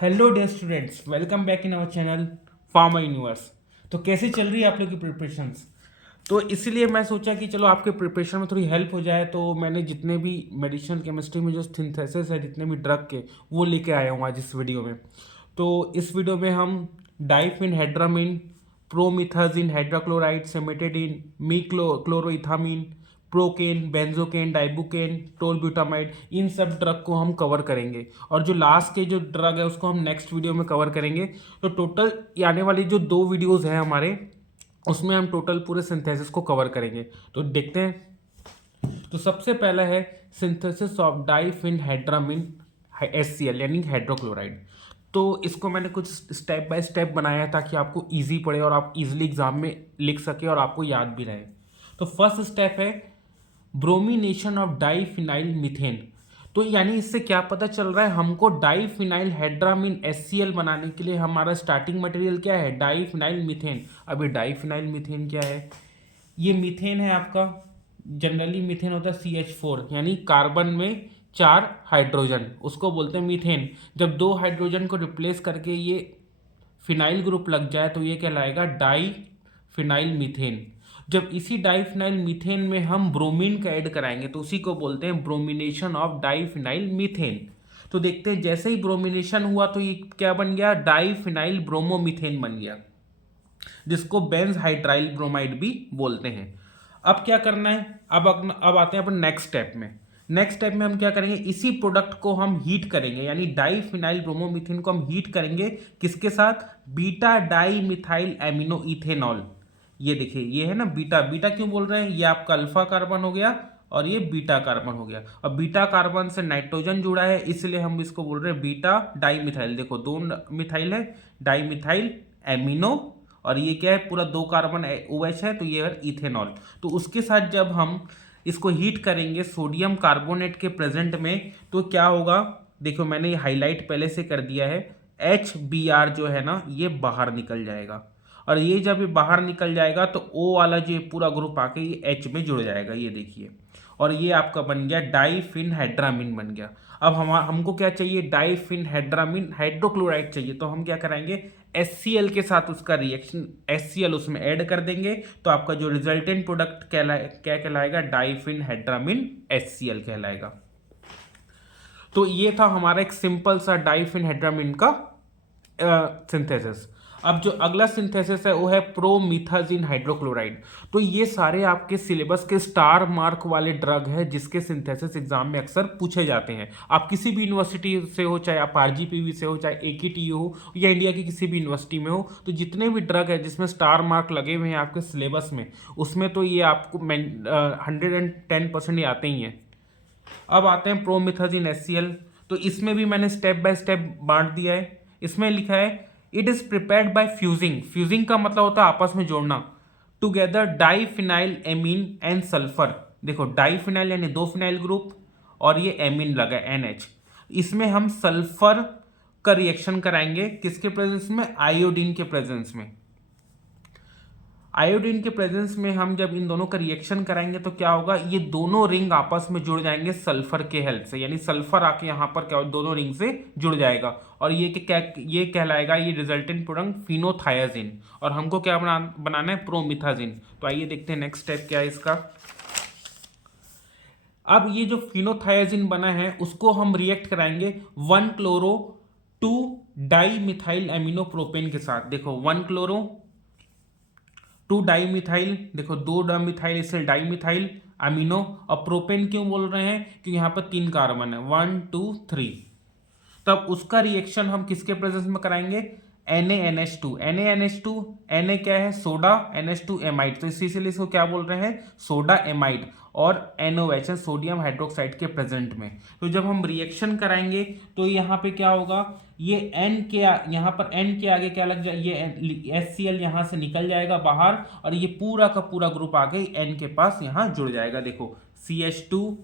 Hello dear students, welcome back in our channel pharma universe. तो कैसे चल रही है आप लोग की प्रिपरेशंस? तो इसीलिए मैं सोचा कि चलो आपके प्रिपरेशन में थोड़ी हेल्प हो जाए, तो मैंने जितने भी मेडिसिन केमिस्ट्री में जो सिंथेसिस है, जितने भी ड्रग के, वो लेके आया हूँ आज इस वीडियो में। तो इस वीडियो में हम diphenhydramine, promethazine hydrochloride, cimetidine, chloroethamine, procaine, benzocaine, dibucaine, tolbutamide, इन सब ड्रग को हम कवर करेंगे। और जो लास्ट के जो ड्रग है उसको हम नेक्स्ट वीडियो में कवर करेंगे। तो टोटल आने वाली जो 2 वीडियोस हैं हमारे, उसमें हम टोटल पूरे सिंथेसिस को कवर करेंगे। तो देखते हैं। तो सबसे पहला है सिंथेसिस ऑफ डाइफिनहाइड्रामिन HCl यानी हाइड्रोक्लोराइड। तो इसको मैंने कुछ स्टेप बाय स्टेप बनाया है ताकि आपको इजी पड़े और आप इजीली एग्जाम में लिख सके और आपको याद भी रहे। तो फर्स्ट स्टेप है ब्रोमिनेशन ऑफ डाइफिनाइल मीथेन। तो यानी इससे क्या पता चल रहा है, हमको डाइफिनाइल हाइड्रामिन HCl बनाने के लिए हमारा स्टार्टिंग मटेरियल क्या है, डाइफिनाइल मीथेन। अब ये डाइफिनाइल मीथेन क्या है? ये मीथेन है आपका। जनरली मीथेन होता है CH4, यानी कार्बन में 4 हाइड्रोजन, उसको बोलते हैं मीथेन। जब 2 हाइड्रोजन को रिप्लेस करके ये फिनाइल ग्रुप लग जाए तो ये कहलाएगा डाई फिनाइल मीथेन। जब इसी डाइफिनाइल मीथेन में हम ब्रोमीन का ऐड कराएंगे तो उसी को बोलते हैं ब्रोमिनेशन ऑफ डाइफिनाइल मीथेन। तो देखते हैं, जैसे ही ब्रोमिनेशन हुआ तो ये क्या बन गया, डाइफिनाइल ब्रोमोमीथेन बन गया, जिसको बेंज हाइड्राइल ब्रोमाइड भी बोलते हैं। अब क्या करना है, अब आते हैं अपन नेक्स्ट स्टेप में। नेक्स्ट स्टेप में हम क्या करेंगे, इसी प्रोडक्ट को हम हीट करेंगे, यानी डाइफिनाइल ब्रोमोमीथेन को हम हीट करेंगे किसके साथ, beta di methyl amino ethanol. ये देखिए, ये है ना बीटा। बीटा क्यों बोल रहे हैं, ये आपका अल्फा कार्बन हो गया और ये बीटा कार्बन हो गया। अब बीटा कार्बन से नाइट्रोजन जुड़ा है, इसलिए हम इसको बोल रहे हैं बीटा डाई मिथाइल। देखो 2 मिथाइल है, डाई मिथाइल एमिनो, और ये क्या है, पूरा 2 कार्बन OH है, तो ये है इथेनॉल। तो उसके साथ जब हम इसको हीट करेंगे सोडियम कार्बोनेट के प्रेजेंट में, तो क्या होगा, देखो मैंने ये हाईलाइट पहले से कर दिया है। HBr जो है ना, ये बाहर निकल जाएगा, और ये जब ये बाहर निकल जाएगा तो O वाला जो पूरा ग्रुप आके ये H में जुड़ जाएगा, ये देखिए। और ये आपका बन गया डाइफिनहाइड्रामिन बन गया। अब हमको क्या चाहिए, डाइफिनहाइड्रामिन हाइड्रोक्लोराइड चाहिए। तो हम क्या कराएंगे, HCl के साथ उसका रिएक्शन, HCl उसमें ऐड कर देंगे, तो आपका जो रिजल्टेंट प्रोडक्ट क्या कहलाएगा, डाइफिनहाइड्रामिन HCl कहलाएगा। तो ये था हमारा एक सिंपल सा डाइफिनहाइड्रामिन का सिंथेसिस। अब जो अगला सिंथेसिस है वो है प्रोमिथाजिन हाइड्रोक्लोराइड। तो ये सारे आपके सिलेबस के स्टार मार्क वाले ड्रग है, जिसके सिंथेसिस एग्जाम में अक्सर पूछे जाते हैं। आप किसी भी यूनिवर्सिटी से हो, चाहे आप RGPV से हो, चाहे AKTU हो, या इंडिया की किसी भी यूनिवर्सिटी में हो, तो जितने भी ड्रग है जिसमें स्टार मार्क लगे हुए हैं आपके सिलेबस में, उसमें तो ये आपको 110% आते ही हैं। अब आते हैं प्रोमिथाजिन HCl। तो इसमें भी मैंने स्टेप बाय स्टेप बांट दिया है। इसमें लिखा है it is prepared by fusing. Fusing का मतलब होता है आपस में जोड़ना। Together diphenyl amine and sulphur. देखो डाइफिनाइल यानी 2 फिनाइल ग्रुप, और ये एमीन लगा NH। इसमें हम सल्फर का रिएक्शन कराएंगे किसके प्रेजेंस में, आयोडीन के प्रेजेंस में। आयोडीन के प्रेजेंस में हम जब इन दोनों का रिएक्शन कराएंगे तो क्या होगा, ये दोनों रिंग आपस में जुड़ जाएंगे सल्फर के हेल्प से, यानी सल्फर आके यहाँ पर क्या दोनों रिंग से जुड़ जाएगा, और ये कहलाएगा, ये रिजल्टेंट प्रोडक्ट फिनोथायाजिन। और हमको क्या बनाना है, प्रोमिथाजिन। तो आइए देखते हैं नेक्स्ट स्टेप क्या है इसका। अब ये जो फिनोथायाजिन बना है उसको हम रिएक्ट कराएंगे 1 chloro 2 di methyl amino propane के साथ। देखो 1 क्लोरो 2 डाई मिथाइल, देखो 2 मिथाइल इससे डाई मिथाइल अमीनो। और प्रोपेन क्यों बोल रहे हैं, क्योंकि यहाँ पर 3 कार्बन है, 1 2 3। तब उसका रिएक्शन हम किसके प्रेजेंस में कराएंगे, NaNH2। NaNH2, Na क्या है, सोडा, NH2 एमाइड, तो इसीलिए इसको क्या बोल रहे हैं, सोडा एमाइड। और NOH है, सोडियम हाइड्रोक्साइड के प्रेजेंट में। तो जब हम रिएक्शन कराएंगे तो यहाँ पे क्या होगा, ये यहाँ पर N के आगे क्या लग जाए, ये HCl यहाँ से निकल जाएगा बाहर, और ये पूरा का पूरा ग्रुप आगे N के पास यहाँ जुड़ जाएगा। देखो CH2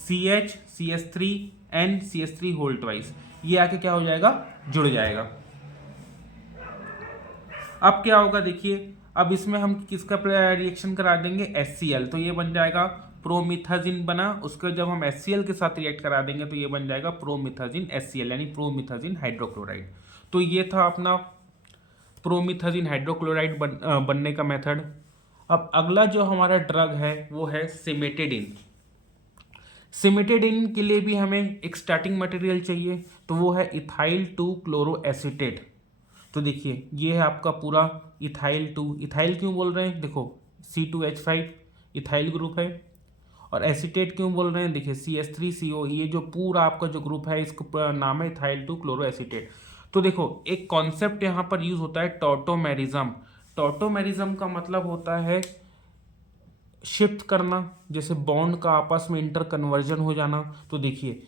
CH CH3 N CH3 whole twice, ये आके क्या हो जाएगा, जुड़ जाएगा। अब क्या होगा देखिए, अब इसमें हम किसका रिएक्शन करा देंगे, HCl। तो ये बन जाएगा प्रोमिथाजिन बना, उसको जब हम HCl के साथ रिएक्ट करा देंगे तो ये बन जाएगा प्रोमिथाजिन HCl यानी प्रोमिथाजिन हाइड्रोक्लोराइड। तो ये था अपना प्रोमिथाजिन हाइड्रोक्लोराइड बनने का मेथड। अब अगला जो हमारा ड्रग है वो है सिमेटेडिन। सिमेटेडिन के लिए भी हमें एक स्टार्टिंग मटेरियल चाहिए, तो वो है इथाइल 2 क्लोरो एसीटेट। तो देखिए ये है आपका पूरा इथाइल 2। इथाइल क्यों बोल रहे हैं, देखो C2H5 इथाइल ग्रुप है, और एसीटेट क्यों बोल रहे हैं, देखिए CH3CO, ये जो पूरा आपका जो ग्रुप है इसका नाम है इथाइल 2 क्लोरो एसीटेट। तो देखो एक कॉन्सेप्ट यहाँ पर यूज होता है टॉटोमेरिज्म। टॉटोमेरिज्म का मतलब होता है शिफ्ट करना, जैसे बॉन्ड का आपस में इंटर कन्वर्जन हो जाना। तो देखिए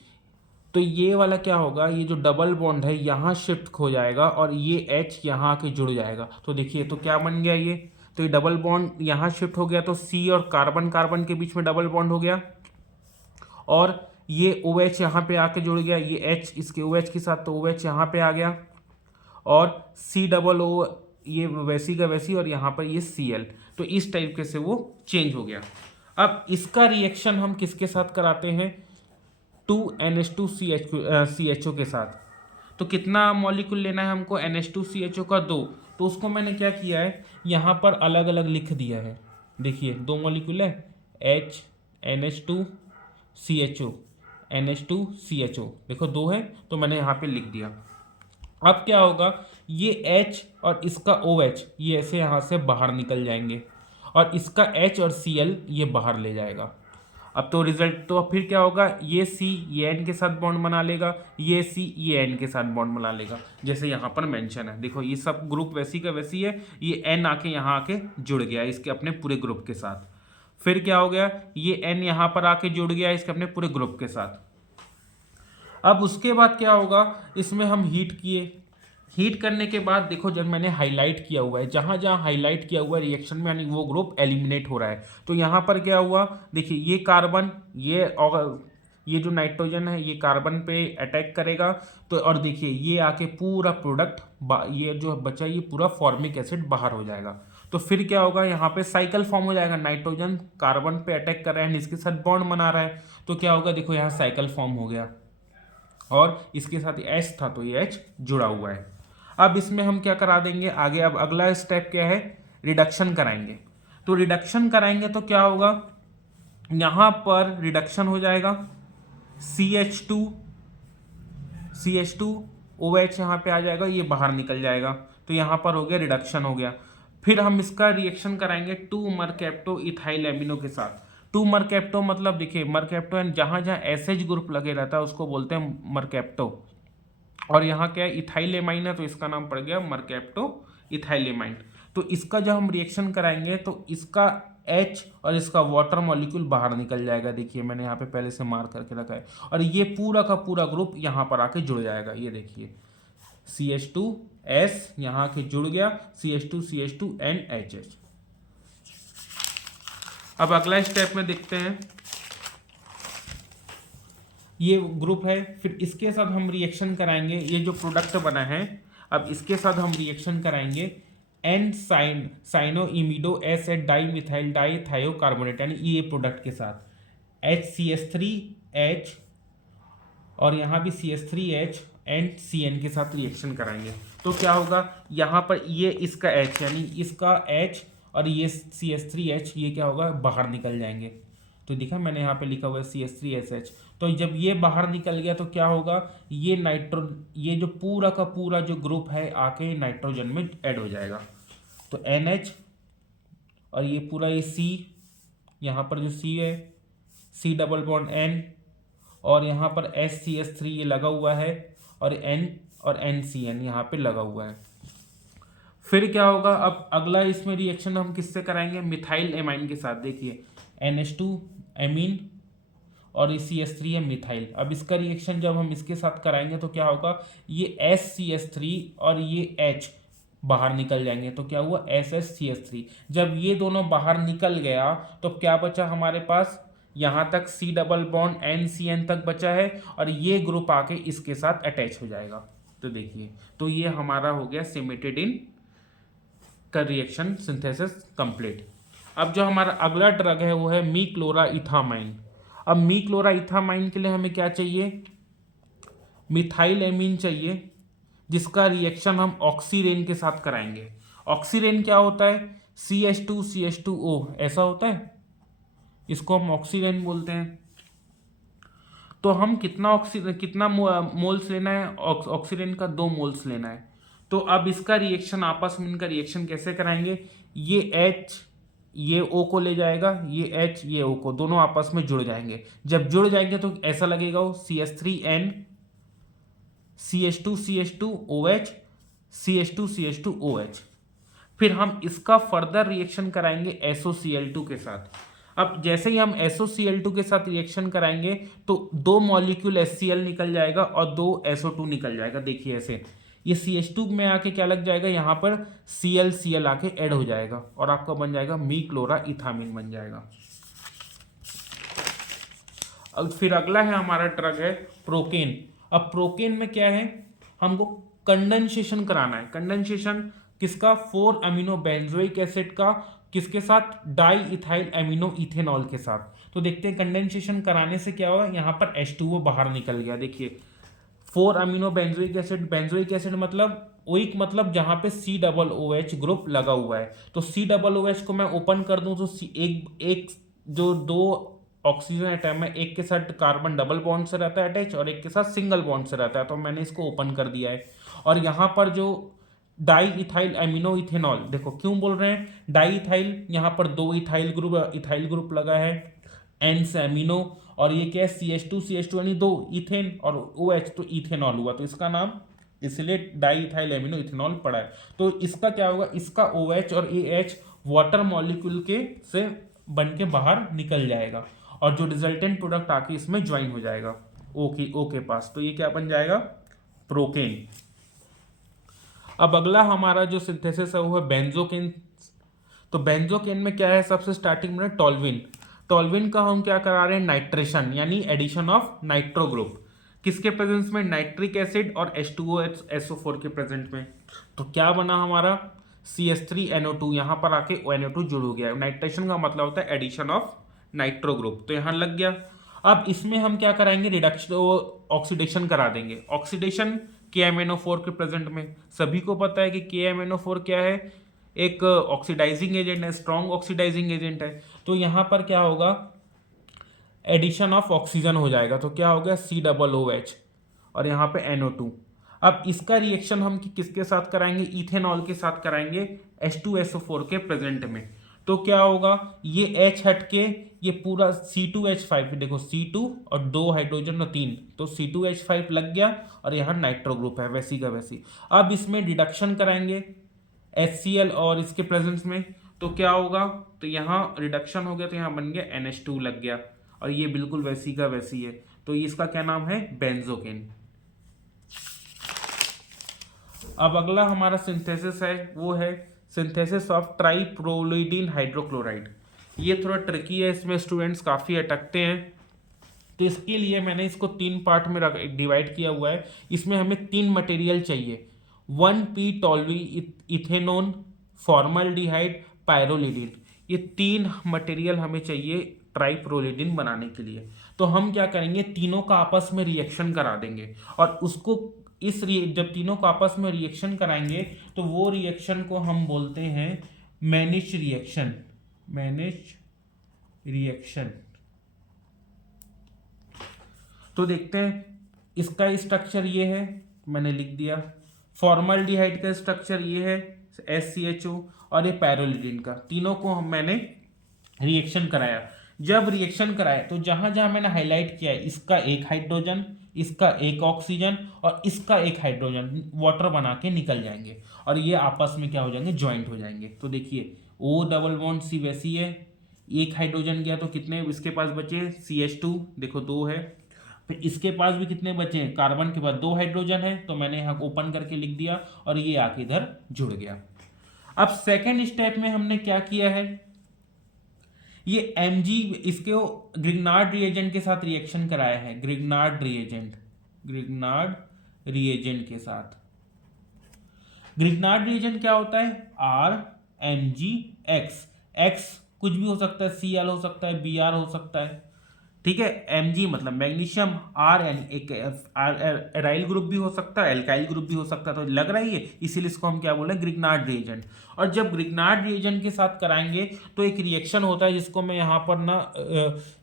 तो ये वाला क्या होगा, ये जो डबल बॉन्ड है यहाँ शिफ्ट हो जाएगा और ये H यहाँ आके जुड़ जाएगा। तो देखिए तो क्या बन गया ये, तो ये डबल बॉन्ड यहाँ शिफ्ट हो गया, तो C और कार्बन कार्बन के बीच में डबल बॉन्ड हो गया, और ये OH यहाँ पे आके जुड़ गया, ये H इसके OH के साथ, तो OH यहाँ पे आ गया, और C ये वैसी का वैसी, और यहाँ पर ये Cl। तो इस टाइप के से वो चेंज हो गया। अब इसका रिएक्शन हम किसके साथ कराते हैं, 2NH2CHO के साथ। तो कितना मॉलिक्यूल लेना है हमको, NH2CHO का 2। तो उसको मैंने क्या किया है, यहाँ पर अलग अलग लिख दिया है। देखिए 2 मॉलिक्यूल है, NH2CHO NH2CHO, देखो 2 है तो मैंने यहाँ पे लिख दिया। अब क्या होगा, ये H और इसका OH ये ऐसे यहाँ से बाहर निकल जाएंगे, और इसका H और Cl ये बाहर ले जाएगा। अब तो रिजल्ट तो फिर क्या होगा, ये C ये N के साथ बॉन्ड बना लेगा, ये C ये N के साथ बॉन्ड बना लेगा, जैसे यहाँ पर मेंशन है। देखो ये सब ग्रुप वैसी का वैसी है, ये N आके यहाँ आके जुड़ गया इसके अपने पूरे ग्रुप के साथ। फिर क्या हो गया, ये N यहाँ पर आके जुड़ गया इसके अपने पूरे ग्रुप के साथ। अब उसके बाद क्या होगा, इसमें हम हीट किए, हीट करने के बाद देखो जब मैंने हाईलाइट किया हुआ है, जहां जहां हाईलाइट किया हुआ है रिएक्शन में, यानी वो ग्रुप एलिमिनेट हो रहा है। तो यहाँ पर क्या हुआ, देखिए ये कार्बन ये जो नाइट्रोजन है ये कार्बन पे अटैक करेगा, तो और देखिए ये आके पूरा प्रोडक्ट ये जो बचा ये पूरा फॉर्मिक एसिड बाहर हो जाएगा। तो फिर क्या होगा, यहाँ पे साइकिल फॉर्म हो जाएगा, नाइट्रोजन कार्बन पे अटैक कर रहा है, इसके साथ बॉन्ड बना रहा है, तो क्या होगा, देखो यहाँ साइकिल फॉर्म हो गया, और इसके साथ H था तो ये H जुड़ा हुआ है। अब इसमें हम क्या करा देंगे आगे, अब अगला स्टेप क्या है, रिडक्शन कराएंगे। तो रिडक्शन कराएंगे तो क्या होगा, यहां पर रिडक्शन हो जाएगा, CH2 OH यहाँ पे आ जाएगा, ये बाहर निकल जाएगा, तो यहाँ पर हो गया रिडक्शन हो गया। फिर हम इसका रिएक्शन कराएंगे 2 मरकैप्टो इथाइल एमिनो के साथ। 2 मरकैप्टो मतलब देखिए मरकैप्टो जहाँ जहाँ SH ग्रुप लगे रहता है उसको बोलते हैं मरकैप्टो, और यहाँ क्या है इथाइल एमाइन है, तो इसका नाम पड़ गया मरकैप्टो इथाइल एमाइन। तो इसका जब हम रिएक्शन कराएंगे तो इसका H और इसका वाटर मॉलिक्यूल बाहर निकल जाएगा। देखिए मैंने यहाँ पे पहले से मार्क करके रखा है, और ये पूरा का पूरा ग्रुप यहाँ पर आके जुड़ जाएगा। ये देखिए CH2S यहाँ के जुड़ गया, CH2 and HH। अब अगला स्टेप में देखते हैं, ये ग्रुप है, फिर इसके साथ हम रिएक्शन कराएंगे, ये जो प्रोडक्ट बना है अब इसके साथ हम रिएक्शन कराएंगे N cyano imido S at di methyl di thiocarbonate, यानी ये प्रोडक्ट के साथ HCH3H और यहाँ भी CH3H एंड CN के साथ रिएक्शन कराएंगे। तो क्या होगा, यहाँ पर ये इसका H यानी इसका H और ये CH3H ये क्या होगा, बाहर निकल जाएंगे। तो देखा मैंने यहाँ पे लिखा हुआ है CH3SH। तो जब ये बाहर निकल गया तो क्या होगा, ये जो पूरा का पूरा जो ग्रुप है आके नाइट्रोजन में ऐड हो जाएगा। तो NH और ये पूरा ये C, यहाँ पर जो C है C डबल बॉन्ड N, और यहाँ पर SCH3 ये लगा हुआ है, और N और NCN यहाँ पे लगा हुआ है। फिर क्या होगा, अब अगला इसमें रिएक्शन हम किससे कराएंगे, मिथाइल एमाइन के साथ। देखिए NH2 एमीन और ये CH3 है मिथाइल। अब इसका रिएक्शन जब हम इसके साथ कराएंगे तो क्या होगा, ये SCH3 और ये H बाहर निकल जाएंगे, तो क्या हुआ SHCH3। जब ये दोनों बाहर निकल गया तो क्या बचा हमारे पास, यहाँ तक C डबल बॉन्ड NCN तक बचा है, और ये ग्रुप आके इसके साथ अटैच हो जाएगा। तो देखिए तो ये हमारा हो गया सिमेटेडिन का रिएक्शन सिंथेसिस कंप्लीट। अब जो हमारा अगला ड्रग है वो है मीक्लोराइथामाइन। अब मीक्लोराइथामाइन के लिए हमें क्या चाहिए, मिथाइल एमीन चाहिए, जिसका रिएक्शन हम ऑक्सीरेन के साथ कराएंगे। ऑक्सीरेन क्या होता है, CH2CH2O ऐसा होता है, इसको हम ऑक्सीरेन बोलते हैं। तो हम कितना मोल्स लेना है, ऑक्सीजन का 2 मोल्स लेना है। तो अब इसका रिएक्शन, आपस में इनका रिएक्शन कैसे कराएंगे, ये H ये O को ले जाएगा, ये H ये O को, दोनों आपस में जुड़ जाएंगे। जब जुड़ जाएंगे तो ऐसा लगेगा वो CH3N CH2CH2OH CH2CH2OH। फिर हम इसका फर्दर रिएक्शन कराएंगे SOCl2 के साथ। अब जैसे ही हम SOCl2 के साथ रिएक्शन कराएंगे तो 2 मॉलिक्यूल HCl निकल जाएगा और 2 SO2 निकल जाएगा। देखिए ऐसे, ये CH2 में आके क्या लग जाएगा, यहाँ पर ClCl आके ऐड हो जाएगा और आपका बन जाएगा मीक्लोराइथामीन बन जाएगा। अब फिर अगला है हमारा ड्रग है प्रोकेन। अब प्रोकेन में क्या है, हमको कंडेंसेशन कराना है। कंडेंसेशन किसका, 4 अमीनो बेंजोइक एसिड का, किसके साथ, डाई इथाइल एमिनो इथेनॉल के साथ। तो देखते हैं कंडेंसेशन कराने से क्या हुआ, यहाँ पर H2O बाहर निकल गया। देखिए 4 अमीनो बेंजोइक एसिड मतलब ओइक मतलब जहां पे COOH ग्रुप लगा हुआ है। तो COOH को मैं ओपन कर दूं तो एक जो 2 ऑक्सीजन एटम है, एक के साथ कार्बन डबल बॉन्ड से रहता है अटैच और एक के साथ सिंगल बॉन्ड से रहता है, तो मैंने इसको ओपन कर दिया है। और यहाँ पर जो डाई इथाइल एमिनो इथेनॉल, देखो क्यों बोल रहे हैं डाई इथाइल, यहाँ पर 2 इथाइल ग्रुप लगा है, N से एमिनो, और ये क्या है CH2 यानी 2 इथेन और OH तो इथेनॉल हुआ, तो इसका नाम इसलिए डाई इथाइल एमिनो इथेनॉल पड़ा है। तो इसका क्या होगा, इसका OH और AH वाटर मॉलिक्यूल के से बन के बाहर निकल जाएगा और जो रिजल्टेंट प्रोडक्ट आके इसमें ज्वाइन हो जाएगा O के पास। तो ये क्या बन जाएगा, प्रोकेन। अब अगला हमारा जो सिंथेसिस है वो है बेंजोकेन। तो बेंजोकेन में क्या है, सबसे स्टार्टिंग में टॉल्विन। टॉल्विन का हम क्या करा रहे हैं, नाइट्रेशन यानी एडिशन ऑफ नाइट्रो ग्रुप, किसके प्रेजेंस में, नाइट्रिक एसिड और H2O SO4 के प्रेजेंट में। तो क्या बना हमारा CH3NO2, यहाँ पर आके NO2 जुड़ हो गया। नाइट्रेशन का मतलब होता है एडिशन ऑफ नाइट्रो ग्रुप, तो यहाँ लग गया। अब इसमें हम क्या कराएंगे, रिडक्शन ऑक्सीडेशन करा देंगे। ऑक्सीडेशन KMNO4 के प्रेजेंट में, सभी को पता है कि KMNO4 क्या है, एक ऑक्सीडाइजिंग एजेंट है, स्ट्रॉन्ग ऑक्सीडाइजिंग एजेंट है। तो यहाँ पर क्या होगा, एडिशन ऑफ ऑक्सीजन हो जाएगा, तो क्या हो गया COOH और यहाँ पे NO2। अब इसका रिएक्शन हम किसके साथ कराएंगे, इथेनॉल के साथ कराएंगे H2SO4 के प्रेजेंट में। तो क्या होगा, ये H हट के ये पूरा C2H5, देखो C2 और 2 हाइड्रोजन और 3, तो C2H5 लग गया और यहाँ नाइट्रो ग्रुप है वैसी का वैसी। अब इसमें रिडक्शन कराएंगे HCl और इसके प्रेजेंस में, तो क्या होगा, तो यहाँ रिडक्शन हो गया तो यहाँ बन गया NH2 लग गया और ये बिल्कुल वैसी का वैसी है। तो इसका क्या नाम है, बेंजोकेन। अब अगला हमारा सिंथेसिस है वो है सिंथेसिस ऑफ ट्राइप्रोलिडीन हाइड्रोक्लोराइड। ये थोड़ा ट्रिकी है, इसमें स्टूडेंट्स काफ़ी अटकते हैं, तो इसके लिए मैंने इसको 3 पार्ट में डिवाइड किया हुआ है। इसमें हमें 3 मटेरियल चाहिए, 1p टॉल्वी इथेनोन फॉर्मल्डिहाइड पायरोलिडीन, ये 3 मटेरियल हमें चाहिए ट्राइप्रोलिडीन बनाने के लिए। तो हम क्या करेंगे, तीनों का आपस में रिएक्शन करा देंगे और उसको जब तीनों को आपस में रिएक्शन कराएंगे तो वो रिएक्शन को हम बोलते हैं मैनिश रिएक्शन। तो देखते हैं, इसका स्ट्रक्चर ये है, मैंने लिख दिया। फॉर्मल्डिहाइड का स्ट्रक्चर ये है SCHO और ये पैरोलिडीन का, तीनों को मैंने रिएक्शन कराया। जब रिएक्शन कराया तो जहां जहां मैंने हाईलाइट किया है, इसका एक हाइड्रोजन, इसका एक ऑक्सीजन और इसका एक हाइड्रोजन वाटर बना के निकल जाएंगे और ये आपस में क्या हो जाएंगे, ज्वाइंट हो जाएंगे। तो देखिए O डबल बॉन्ड C वैसी है, एक हाइड्रोजन गया तो कितने इसके पास बचे, CH2 देखो 2 है, फिर इसके पास भी कितने बचे हैं, कार्बन के पास 2 हाइड्रोजन है, तो मैंने यहाँ ओपन करके लिख दिया और ये आके इधर जुड़ गया। अब सेकेंड स्टेप में हमने क्या किया है, ये Mg इसके ग्रिग्नार्ड रिएजेंट के साथ रिएक्शन कराया है, ग्रिग्नार्ड रिएजेंट के साथ। ग्रिग्नार्ड रिएजेंट क्या होता है, RMgX, X कुछ भी हो सकता है, Cl हो सकता है, Br हो सकता है, ठीक है। Mg मतलब मैग्नीशियम, Rn एक एराइल ग्रुप भी हो सकता है, एल्काइल ग्रुप भी हो सकता है, तो लग रहा है ये, इसीलिए इसको हम क्या बोल रहे हैं, ग्रिग्नार्ड रिएजेंट। और जब ग्रिग्नार्ड रिएजेंट के साथ कराएंगे तो एक रिएक्शन होता है जिसको मैं यहाँ पर ना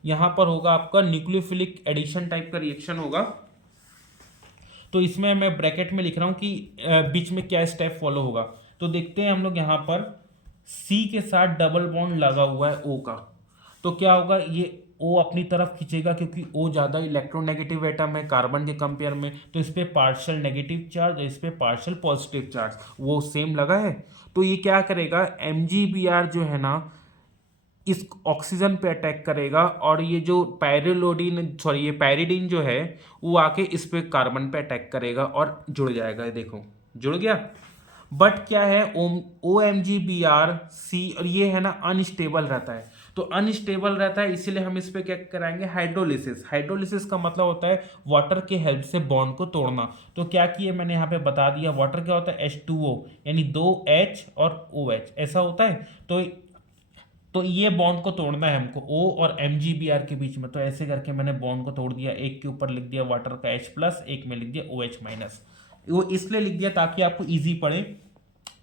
यहाँ पर होगा आपका न्यूक्लियोफिलिक एडिशन टाइप का रिएक्शन होगा। तो इसमें मैं ब्रैकेट में लिख रहा हूँ कि बीच में क्या स्टेप फॉलो होगा। तो देखते हैं हम लोग यहाँ पर C के साथ डबल बॉन्ड लगा हुआ है O का, तो क्या होगा, ये O अपनी तरफ खींचेगा क्योंकि O ज़्यादा इलेक्ट्रोनेगेटिव एटम है कार्बन के कंपेयर में, तो इस पे पार्शियल नेगेटिव चार्ज, इस पे पार्शियल पॉजिटिव चार्ज वो सेम लगा है। तो ये क्या करेगा, MgBr जो है ना इस ऑक्सीजन पे अटैक करेगा, और ये जो ये पैरिडीन जो है वो आके इस पे कार्बन पे अटैक करेगा और जुड़ जाएगा। देखो जुड़ गया। बट क्या है, OMgBr और ये है ना अनस्टेबल रहता है, तो अनस्टेबल रहता है इसीलिए हम इस पे क्या कराएंगे, हाइड्रोलिसिस। हाइड्रोलिसिस का मतलब होता है वाटर के हेल्प से बॉन्ड को तोड़ना। तो क्या किए मैंने यहाँ पे बता दिया, वाटर क्या होता है, H2O यानी 2H और OH ऐसा होता है। तो ये बॉन्ड को तोड़ना है हमको O और MgBr के बीच में, तो ऐसे करके मैंने बॉन्ड को तोड़ दिया। एक के ऊपर लिख दिया वाटर का H+, एक में लिख दिया OH-। वो इसलिए लिख दिया ताकि आपको इजी पड़े।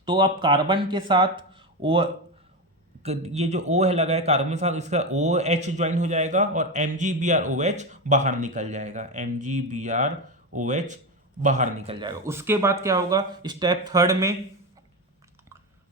तो अब कार्बन के साथ O, ये जो O है लगा है कार्बन के साथ, इसका OH ज्वाइन हो जाएगा और MgBr OH बाहर निकल जाएगा, MgBr OH बाहर निकल जाएगा। उसके बाद क्या होगा स्टेप थर्ड में,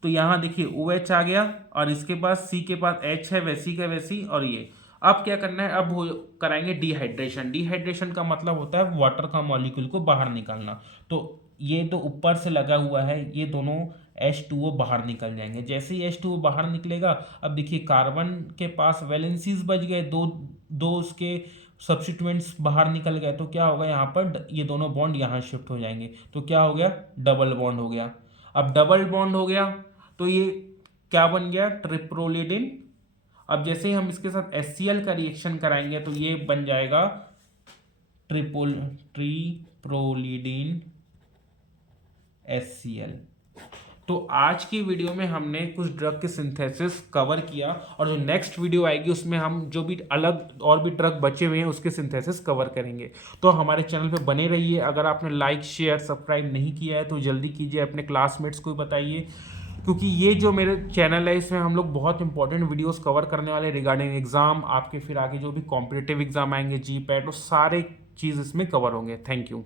तो यहाँ देखिए OH आ गया और इसके पास C के पास H है, वैसी का वैसी। और ये अब क्या करना है, अब कराएंगे डिहाइड्रेशन। डिहाइड्रेशन का मतलब होता है वाटर का मॉलिक्यूल को बाहर निकालना। तो ये तो ऊपर से लगा हुआ है, ये दोनों H2O बाहर निकल जाएंगे। जैसे ही H2O बाहर निकलेगा, अब देखिए कार्बन के पास वैलेंसीज बच गए, दो उसके सब्स्टिट्यूएंट्स बाहर निकल गए, तो क्या होगा यहाँ पर ये दोनों बॉन्ड यहाँ शिफ्ट हो जाएंगे, तो क्या हो गया, डबल बॉन्ड हो गया। अब डबल बॉन्ड हो गया तो ये क्या बन गया, ट्रिप्रोलिडिन। अब जैसे ही हम इसके साथ HCl का रिएक्शन कराएंगे तो ये बन जाएगा ट्रिप्रोलिडिन HCl। तो आज की वीडियो में हमने कुछ ड्रग के सिंथेसिस कवर किया, और जो नेक्स्ट वीडियो आएगी उसमें हम जो भी अलग और भी ड्रग बचे हुए हैं उसके सिंथेसिस कवर करेंगे। तो हमारे चैनल पे बने रहिए। अगर आपने लाइक शेयर सब्सक्राइब नहीं किया है तो जल्दी कीजिए, अपने क्लासमेट्स को बताइए, क्योंकि ये जो मेरे चैनल है इसमें हम लोग बहुत इंपॉर्टेंट वीडियोस कवर करने वाले रिगार्डिंग एग्जाम, आपके फिर आगे जो भी कॉम्पिटिटिव एग्जाम आएंगे, GPAT, वो सारे चीज़ इसमें कवर होंगे। Thank you.